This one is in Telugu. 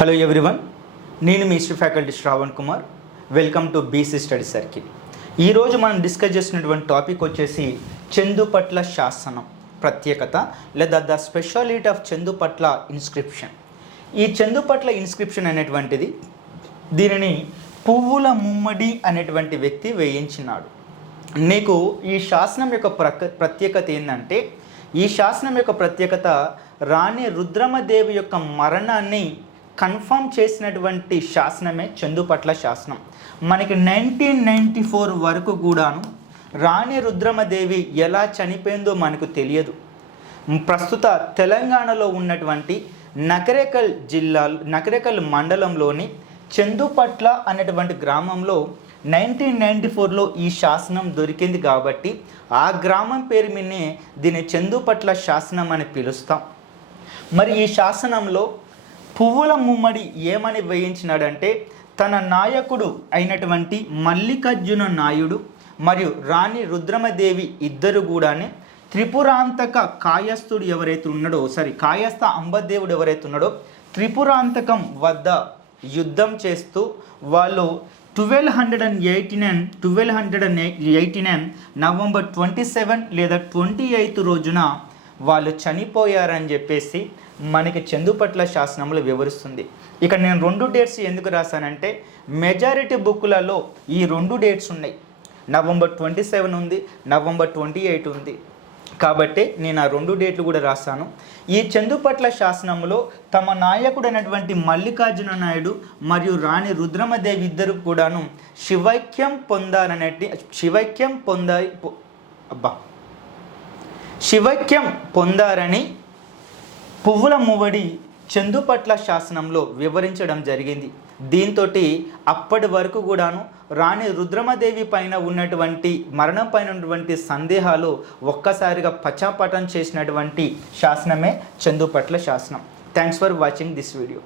హలో ఎవ్రీవన్, నేను మీ history faculty Shravan Kumar. Welcome to BC study circle. ఈరోజు మనం డిస్కస్ చేసినటువంటి టాపిక్ వచ్చేసి చందుపట్ల శాసనం ప్రత్యేకత లేదా the speciality of Chandupatla inscription. ఈ చందుపట్ల ఇన్స్క్రిప్షన్ అనేటువంటిది దీనిని పువ్వుల ముమ్మడి అనేటువంటి వ్యక్తి వేయించినాడు. నీకు ఈ శాసనం యొక్క ప్రత్యేకత ఏంటంటే, ఈ శాసనం యొక్క ప్రత్యేకత రాణి రుద్రమదేవి యొక్క మరణాన్ని కన్ఫర్మ్ చేసినటువంటి శాసనమే చందుపట్ల శాసనం. మనకి 1994 వరకు కూడాను రాణి రుద్రమదేవి ఎలా చనిపోయిందో మనకు తెలియదు. ప్రస్తుత తెలంగాణలో ఉన్నటువంటి నకరేకల్ మండలంలోని చందుపట్ల అనేటువంటి గ్రామంలో 1994లో ఈ శాసనం దొరికింది కాబట్టి ఆ గ్రామం పేరు మీదనే దీన్ని చందుపట్ల శాసనం అని పిలుస్తాం. మరి ఈ శాసనంలో పువ్వుల ముమ్మడి ఏమని వేయించినాడంటే, తన నాయకుడు అయినటువంటి మల్లికార్జున నాయుడు మరియు రాణి రుద్రమదేవి ఇద్దరు కూడానే త్రిపురాంతక కాయస్థుడు ఎవరైతే ఉన్నాడో కాయస్థ అంబదేవుడు ఎవరైతే ఉన్నాడో త్రిపురాంతకం వద్ద యుద్ధం చేస్తూ వాళ్ళు 1289 నవంబర్ 27 లేదా 28 రోజున వాళ్ళు చనిపోయారని చెప్పేసి మనకి చందుపట్ల శాసనంలో వివరిస్తుంది. ఇక నేను 2 డేట్స్ ఎందుకు రాశానంటే, మెజారిటీ బుక్లలో ఈ 2 డేట్స్ ఉన్నాయి. నవంబర్ 27 ఉంది, నవంబర్ 28 ఉంది. కాబట్టి నేను ఆ 2 డేట్లు కూడా రాశాను. ఈ చందుపట్ల శాసనంలో తమ నాయకుడైనటువంటి మల్లికార్జున నాయుడు మరియు రాణి రుద్రమదేవి ఇద్దరు కూడాను శివైక్యం పొందారని పువ్వుల మువ్వడి చందుపట్ల శాసనంలో వివరించడం జరిగింది. దీంతో అప్పటి వరకు కూడాను రాణి రుద్రమదేవి పైన ఉన్నటువంటి మరణం పైన ఉన్నటువంటి సందేహాలు ఒక్కసారిగా పచాపటం చేసినటువంటి శాసనమే చందుపట్ల శాసనం. Thanks for watching this video.